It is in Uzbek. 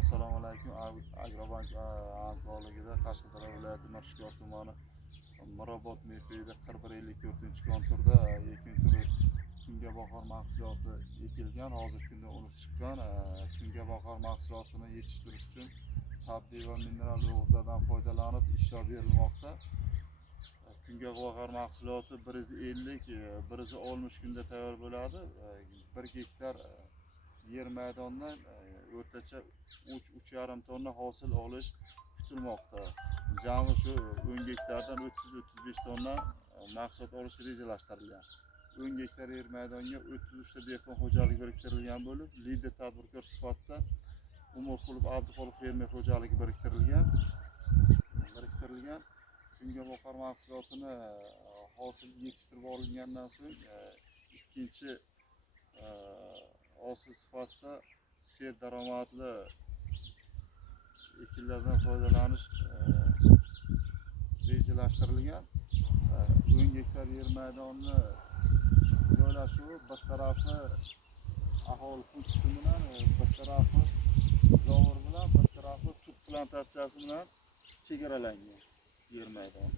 Assalomu alaykum. Agrobank hamkorligida Qashqadaryo viloyati Mirishkor tumani Mirobod mevqeida 4154-konturda ekin turi kungaboqar mahsuloti ekilgan. Hozirgi kunda unib chiqqan. Kungaboqar mahsulotini yetishtirish uchun tabiiy va mineral yog'lardan foydalanib ishlov berilmoqda. Kungaboqar mahsuloti 150-160 kunda tayyor bo'ladi. 1 gektar yer maydonidan o'rtacha 3,5 tonna hosil olish kutilmoqda. Jami shu 10 gektardan 30-35 tonna mahsulot olish rejalashtirilgan. 10 gektar yer maydoniga 33 ta dehqon xo'jaligi biriktirilgan bo'lib, lider tadbirkor sifatida Umurqulov Abduxoliq fermer xo'jaligi biriktirilgan. Kungaboqar mahsulotini hosil yetishtirib olingandan so'ng ikkinchi hosil sifatida ser daromadli ekinlardan foydalanish rejalashtirilgan. 10 gektar yer maydonini joylashuvi bir tarafi aholi punkti bilan, bir tarafi zovur bilan, bir tarafi tut plantatsiyasi bilan chegaralangan yer maydoni.